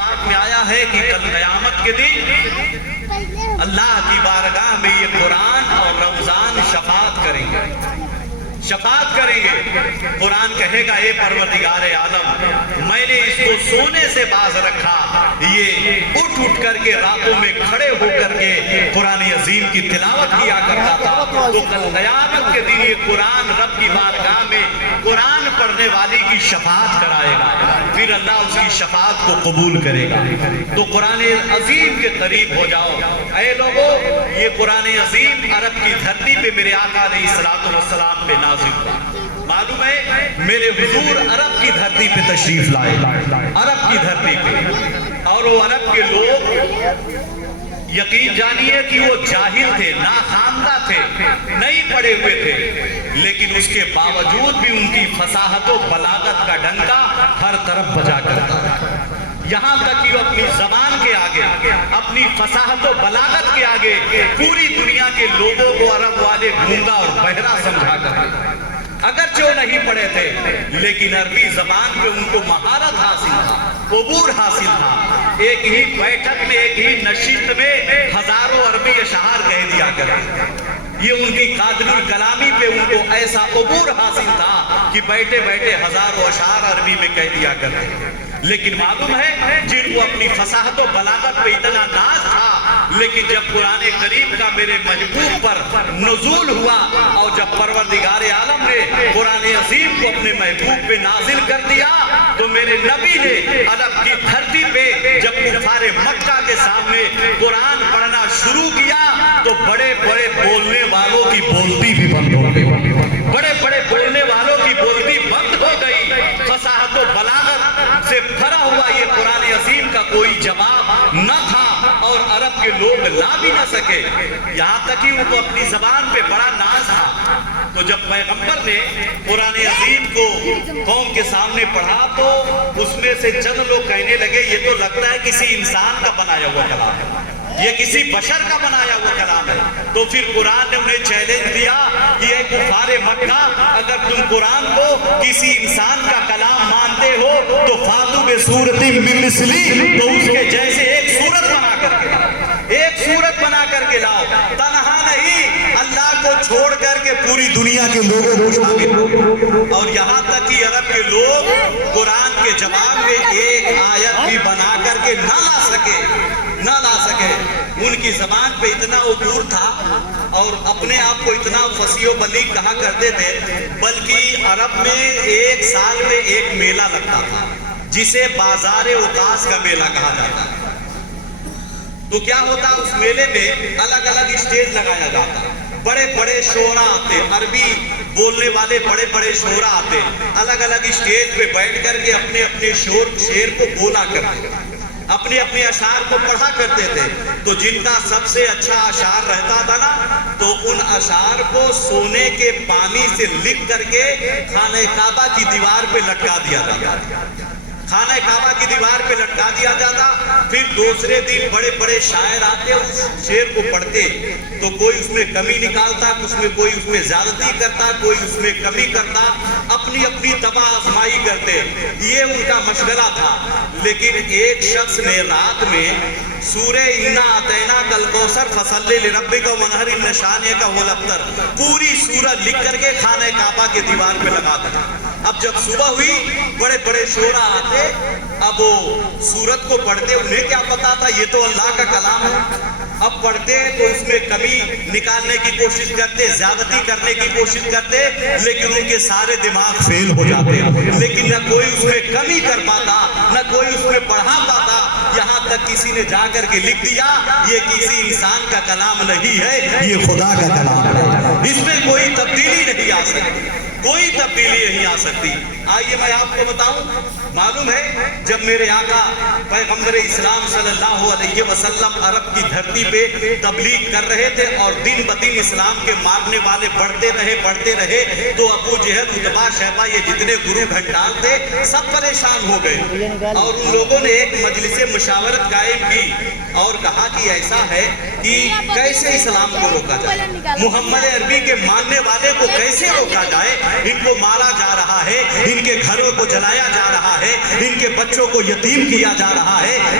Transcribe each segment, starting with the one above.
پاک میں آیا ہے کہ کل قیامت کے دن اللہ کی بارگاہ میں یہ قرآن اور رمضان شفاعت کریں گے، شفاعت کریں گے۔ قرآن کہے گا اے پروردگار عالم، میں نے اس کو سونے سے باز رکھا، یہ اٹھ کر کے راتوں میں کھڑے ہو کر کے قرآن عظیم کی تلاوت کیا کرتا تھا۔ تو کل قیامت کے دن یہ قرآن رب کی بارگاہ میں قرآن پڑھنے والی کی شفاعت کرائے گا، پھر اللہ اس کی شفاعت کو قبول کرے گا۔ تو قرآن عظیم کے قریب ہو جاؤ اے لوگو۔ یہ قرآن عظیم عرب کی دھرتی پہ میرے آقا علیہ السلام پہ نازل ہوا۔ معلوم ہے میرے حضور عرب کی دھرتی پہ تشریف لائے، عرب کی دھرتی پہ، اور وہ عرب کے لوگ یقین جانیے کہ وہ جاہل تھے، ناخواندہ تھے، نہیں پڑھے ہوئے تھے، لیکن اس کے باوجود بھی ان کی فصاحت و بلاغت کا ڈنکا ہر طرف بجا کرتا تھا، یہاں تک کہ وہ اپنی زبان کے آگے، اپنی فصاحت و بلاغت کے آگے پوری دنیا کے لوگوں کو عرب والے گونگا اور بہرا سمجھا کرتے۔ اگرچہ وہ نہیں پڑھے تھے لیکن عربی زبان پہ ان کو مہارت حاصل تھا، عبور حاصل تھا۔ ایک ہی بیٹھک میں، ایک ہی نشست میں ہزاروں عربی اشعار کہہ دیا کرتے۔ یہ ان کی قادر الکلامی پہ ان کو ایسا عبور حاصل تھا کہ بیٹھے بیٹھے ہزاروں اشعار عربی میں کہہ دیا کرتے۔ لیکن معلوم ہے جن کو اپنی فصاحت و بلاغت پہ اتنا ناز تھا، لیکن جب قرآن کریم کا میرے محبوب پر نزول ہوا اور جب پروردگار عالم نے قرآن عظیم کو اپنے محبوب پہ نازل کر دیا، تو میرے نبی نے عرب کی دھرتی پہ جب کفار مکہ کے سامنے قرآن پڑھنا شروع کیا تو بڑے بڑے بولنے والوں کی بولتی بھی بند ہو گئی، بڑے بڑے بولنے والوں کی بولتی بند ہو گئی۔ فصاحت و بلاغت سے بھرا ہوا یہ قرآن عظیم کا کوئی جواب نہ تھا اور عرب کے لوگ لا بھی نہ سکے، یہاں تک کہ ان کو اپنی زبان پہ بڑا ناز تھا۔ تو جب پیغمبر نے قرآن عظیم کو قوم کے سامنے پڑھا تو اس میں سے چند لوگ کہنے لگے یہ تو لگتا ہے کسی انسان کا بنایا ہوا کلام ہے، یہ کسی بشر کا بنایا ہوا کلام ہے۔ تو پھر قرآن نے انہیں چیلنج دیا کہ اے کفار مکہ، اگر تم قرآن کو کسی انسان کا کلام مانتے ہو تو فاتو بسورۃ من مثلہ، تو اس کے جیسے ایک سورت بنا کر کے لاؤ، ایک سورت بنا کر کے لاؤ، تنہا نہیں، اللہ کو چھوڑ کر کے پوری دنیا کے لوگوں کو شامل۔ اور یہاں تک کہ عرب کے لوگ قرآن کے جواب میں ایک آیت بھی بنا کر کے نہ لا سکے۔ ان کی زبان پہ اتنا عبور تھا اور اپنے آپ کو اتنا فصیح و بلیغ کہا کرتے تھے، بلکہ عرب میں ایک سال میں ایک میلہ لگتا تھا جسے بازار اوقاس کا میلہ کہا جاتا ہے۔ تو کیا ہوتا، اس میلے میں الگ الگ اسٹیج لگایا جاتا، بڑے بڑے شعراء آتے، عربی بولنے والے بڑے بڑے شعراء آتے، الگ الگ اسٹیج پہ بیٹھ کر کے اپنے اپنے شعر کو بولا کرتے، اپنے اپنے اشعار کو پڑھا کرتے تھے۔ تو جن کا سب سے اچھا اشعار رہتا تھا نا، تو ان اشعار کو سونے کے پانی سے لکھ کر کے خانہ کعبہ کی دیوار پہ لٹکا دیا جاتا، خانہ کعبہ کی دیوار پہ لٹکا دیا جاتا۔ پھر دوسرے دن بڑے بڑے شاعر آتے اس شعر کو پڑھتے، تو کوئی اس میں کمی نکالتا، کوئی اس میں زیادتی کرتا، کوئی اس میں کمی کرتا، اپنی اپنی طبع آزمائی کرتے، یہ ان کا مشغلہ تھا۔ لیکن ایک شخص نے رات میں سورہ انا اعطیناک الکوثر فصلی لربک وانحر ان شانئک هو الابتر پوری سورہ لکھ کر کے خانہ کعبہ کے دیوار پہ لگا دیا۔ اب جب صبح ہوئی بڑے بڑے شعراء آتے، اب وہ سورت کو پڑھتے، انہیں کیا پتا تھا یہ تو اللہ کا کلام ہے۔ اب پڑھتے تو اس میں کمی نکالنے کی کوشش کرتے، زیادتی کرنے کی کوشش کرتے، لیکن ان کے سارے دماغ فیل ہو جاتے، لیکن نہ کوئی اس میں کمی کر پاتا، نہ کوئی اس میں پڑھا پاتا۔ یہاں تک کسی نے جا کر کے لکھ دیا یہ کسی انسان کا کلام نہیں ہے، یہ خدا کا کلام ہے، اس میں کوئی تبدیلی نہیں آ سکتی، کوئی تبدیلی نہیں آ سکتی۔ آئیے میں آپ کو بتاؤں، معلوم ہے جب میرے آقا پیغمبر اسلام صلی اللہ علیہ وسلم عرب کی دھرتی پہ تبلیغ کر رہے تھے اور دن بدن اسلام کے مارنے والے بڑھتے رہے تو ابو جہل، عتبہ، شیبہ، یہ جتنے گرو گھنٹال تھے سب پریشان ہو گئے، اور ان لوگوں نے ایک مجلس مشاورت قائم کی اور کہا کہ ایسا ہے کہ کیسے اسلام کو روکا جائے، محمد عربی کے ماننے والے کو کیسے روکا جائے، ان کو مارا جا رہا ہے، ان کے گھروں کو جلایا جا رہا ہے، ان کے بچوں کو یتیم کیا جا رہا ہے،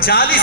40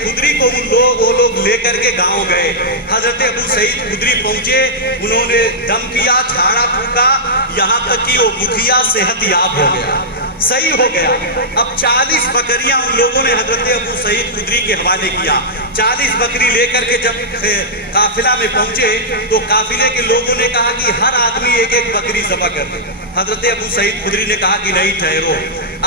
خدری کو وہ لوگ لے کر کے گاؤں گئے. حضرت ابو سعید خدری پہنچے, انہوں نے دم کیا, جھاڑا پھونکا, یہاں تک کہ وہ بکھیا صحت یاب ہو گیا, صحیح ہو گیا. اب 40 بکریاں ان لوگوں نے حضرت ابو سعید خدری کے حوالے کیا. 40 بکری لے کر کے جب قافلہ میں پہنچے تو قافلے کے لوگوں نے کہا کہ ہر آدمی ایک ایک بکری ذبح کر دے. حضرت ابو سعید خدری نے کہا کہ نہیں, ٹھہرو,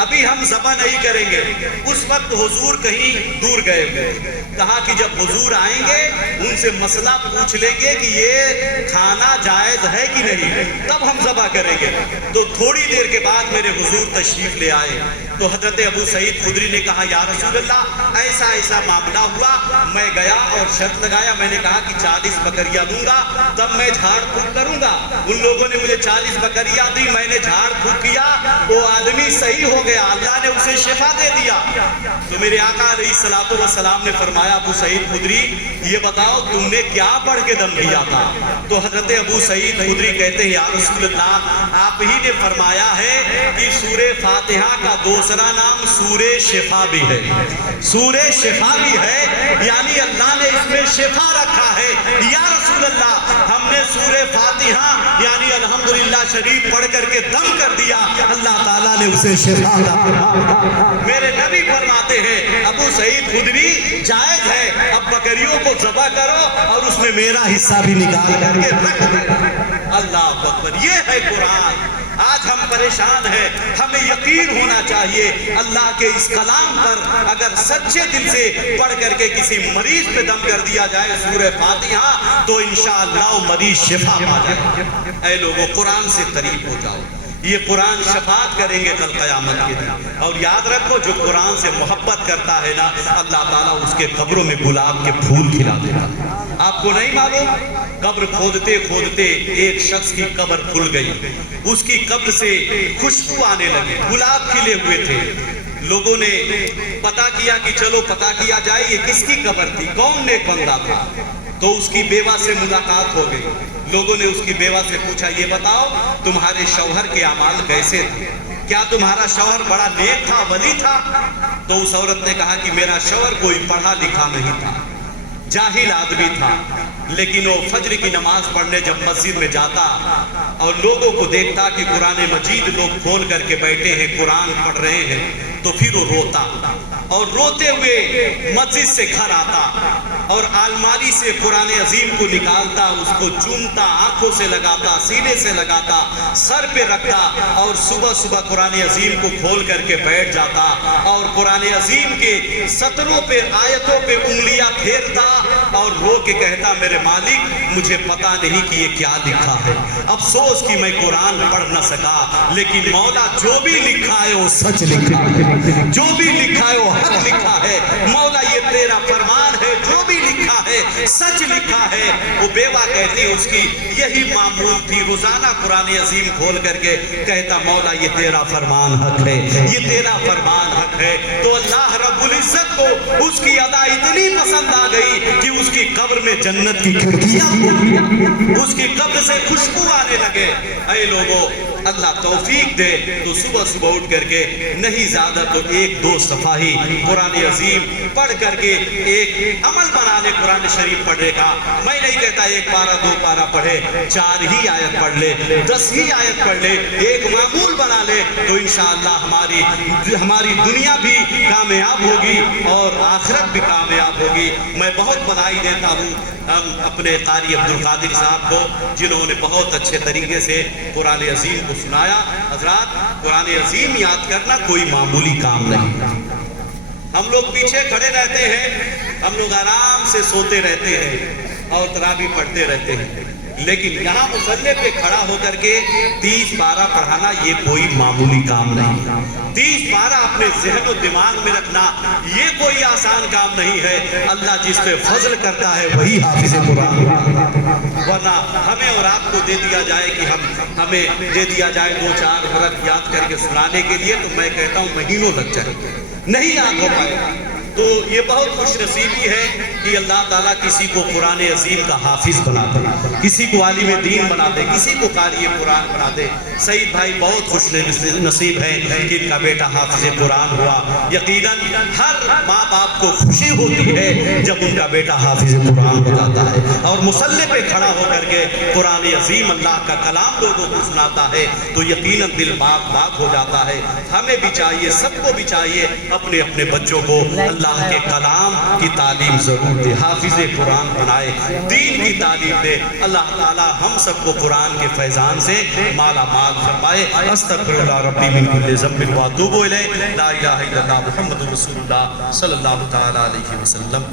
ابھی ہم ذبح نہیں کریں گے. اس وقت حضور کہیں دور گئے ہوئے. کہا کہ جب حضور آئیں گے ان سے مسئلہ پوچھ لیں گے کہ یہ کھانا جائز ہے کہ نہیں, تب ہم ذبح کریں گے. تو تھوڑی دیر کے بعد میرے حضور تشریف لے آئے. تو حضرت ابو سعید خدری نے کہا یا رسول اللہ ایسا ایسا معاملہ ہوا. میں گیا اور شرط لگایا, میں نے کہا کہ 40 بکریاں دوں گا تب میں جھاڑ پھونک کروں گا. ان لوگوں نے مجھے 40 بکریاں دی, میں نے جھاڑ پھونک کیا, وہ آدمی صحیح ہو گیا, اللہ نے اسے شفا دے دیا. تو میرے آقا علیہ الصلوۃ والسلام نے فرمایا ابو سعید خدری یہ بتاؤ تم نے کیا پڑھ کے دم کیا تھا؟ تو حضرت ابو سعید خدری کہتے ہیں یا رسول اللہ آپ ہی نے فرمایا ہے کہ سورہ فاتحہ کا دوسرا نام سورہ شفا بھی ہے, سورہ شفا بھی ہے, یعنی اللہ نے اس میں شفا رکھا ہے. یا رسول اللہ ہم نے سورہ فاتحہ یعنی الحمدللہ شریف پڑھ کر کے دم کر دیا, اللہ تعالیٰ نے اسے شفا دیا. میرے نبی فرماتے ہیں ابو سعید خدری جائز ہے, اب بکریوں کو ذبح کرو اور اس میں میرا حصہ بھی نکال کر کے رکھ دو. اللہ اکبر, یہ ہے قرآن. آج ہم پریشان ہیں, ہمیں یقین ہونا چاہیے اللہ کے اس کلام پر اگر سچے دل سے پڑھ کر کے کسی مریض پہ دم کر دیا جائے سورہ فاتحہ تو انشاءاللہ وہ مریض شفا پا جائے. اے لوگوں قرآن سے قریب ہو جاؤ, یہ قرآن شفاعت کریں گے کل قیامت کے دن. اور یاد رکھو جو قرآن سے محبت کرتا ہے نا اللہ تعالیٰ اس کے قبروں میں گلاب کے پھول کھلا دیتا. آپ کو نہیں معلوم قبر کھودتے کھودتے ایک شخص کی قبر کھل گئی, اس کی قبر سے خوشبو آنے لگی, گلاب کھلے ہوئے تھے. لوگوں نے پتا کیا کہ چلو پتا کیا جائے یہ کس کی قبر تھی, کون نیک بندہ تھا. تو اس کی بیوہ سے ملاقات ہو گئی. لوگوں نے اس کی بیوہ سے پوچھا یہ بتاؤ تمہارے شوہر کے اعمال کیسے تھے, کیا تمہارا شوہر بڑا نیک تھا, ولی تھا؟ تو اس عورت نے کہا کہ میرا شوہر کوئی پڑھا لکھا نہیں تھا, جاہل آدمی تھا, لیکن وہ فجر کی نماز پڑھنے جب مسجد میں جاتا اور لوگوں کو دیکھتا کہ قرآن مجید لوگ کھول کر کے بیٹھے ہیں قرآن پڑھ رہے ہیں تو پھر وہ روتا اور روتے ہوئے مسجد سے گھر آتا اور الماری سے قرآن عظیم کو نکالتا, اس کو چومتا, آنکھوں سے لگاتا, سینے سے لگاتا, سر پہ رکھتا اور صبح صبح قرآن عظیم کو کھول کر کے بیٹھ جاتا اور قرآن عظیم کے سطروں پہ آیتوں پہ انگلیاں پھیرتا اور رو کے کہتا میرے مالک مجھے پتا نہیں کہ یہ کیا لکھا ہے, افسوس کہ میں قرآن پڑھ نہ سکا, لیکن مولا جو بھی لکھا ہے وہ سچ لکھا ہے, جو بھی لکھا ہے وہ حق لکھا ہے. مولا یہ تیرا فرمان ہے, جو بھی لکھا ہے سچ لکھا ہے. وہ بیوہ کہتی اس کی یہی معمول تھی, روزانہ قرآن عظیم کھول کر کے کہتا مولا یہ تیرا فرمان حق ہے, یہ تیرا فرمان حق ہے. تو اللہ رب العزت کو اس کی ادا اتنی پسند آ گئی کہ اس کی قبر میں جنت کی کھڑکیاں, اس کی قبر سے خوشبو آنے لگے. اے لوگوں اللہ توفیق دے تو صبح صبح اٹھ کر کے نہیں زیادہ تو 1-2 صفحہ ہی قرآن عظیم پڑھ کر کے ایک عمل بنا لے قرآن شریف پڑھنے کا. میں نہیں کہتا 1 پارہ 2 پارہ پڑھے, 4 ہی آیت پڑھ لے, 10 ہی آیت پڑھ لے, ایک معمول بنا لے تو انشاءاللہ ہماری دنیا بھی کامیاب ہوگی اور آخرت بھی کامیاب ہوگی. میں بہت بدائی دیتا ہوں ہم اپنے قاری عبدالقادر صاحب کو جنہوں نے بہت اچھے طریقے سے قرآن عظیم کو سنایا. حضرات قرآن عظیم یاد کرنا کوئی معمولی کام نہیں. ہم لوگ پیچھے کھڑے رہتے ہیں, ہم لوگ آرام سے سوتے رہتے ہیں اور تراویح پڑھتے رہتے ہیں, لیکن یہاں مصلی پہ کھڑا ہو کر کے 30 پارہ پڑھانا یہ کوئی معمولی کام نہیں. 30 پارہ اپنے ذہن و دماغ میں رکھنا یہ کوئی آسان کام نہیں ہے. اللہ جس پہ فضل کرتا ہے وہی حافظ قرآن, ورنہ ہمیں اور آپ کو دے دیا جائے کہ ہمیں دے دیا جائے 2-4 حرف یاد کر کے سنانے کے لیے تو میں کہتا ہوں مہینوں لگ جائے, نہیں یاد ہو پائے. تو یہ بہت خوش نصیبی ہے کہ اللہ تعالیٰ کسی کو قرآن عظیم کا حافظ بنا دے، کسی کو عالم دین بنا دے، کسی کو قاری قرآن بنا دے۔ سعید بھائی بہت خوش نصیب ہے کہ ان کا بیٹا حافظ قرآن ہوا۔ یقیناً ہر ماں باپ کو خوشی ہوتی ہے جب ان کا بیٹا حافظ قرآن ہو جاتا ہے اور مصلی پہ کھڑا ہو کر کے قرآن عظیم اللہ کا کلام لوگوں کو سناتا ہے تو یقیناً دل باغ باغ ہو جاتا ہے۔ ہمیں بھی چاہیے، سب کو بھی چاہیے اپنے اپنے بچوں کو اللہ کے کلام کی تعلیم ضرور دے، حافظ قرآن بنائے، دین کی تعلیم دے۔ اللہ تعالی ہم سب کو قرآن کے فیضان سے مالا مال فرمائے۔ استغفر اللہ ربی من کل ذنب واتوب الیہ، لا الہ الا اللہ محمد رسول اللہ صلی اللہ تعالی علیہ وسلم۔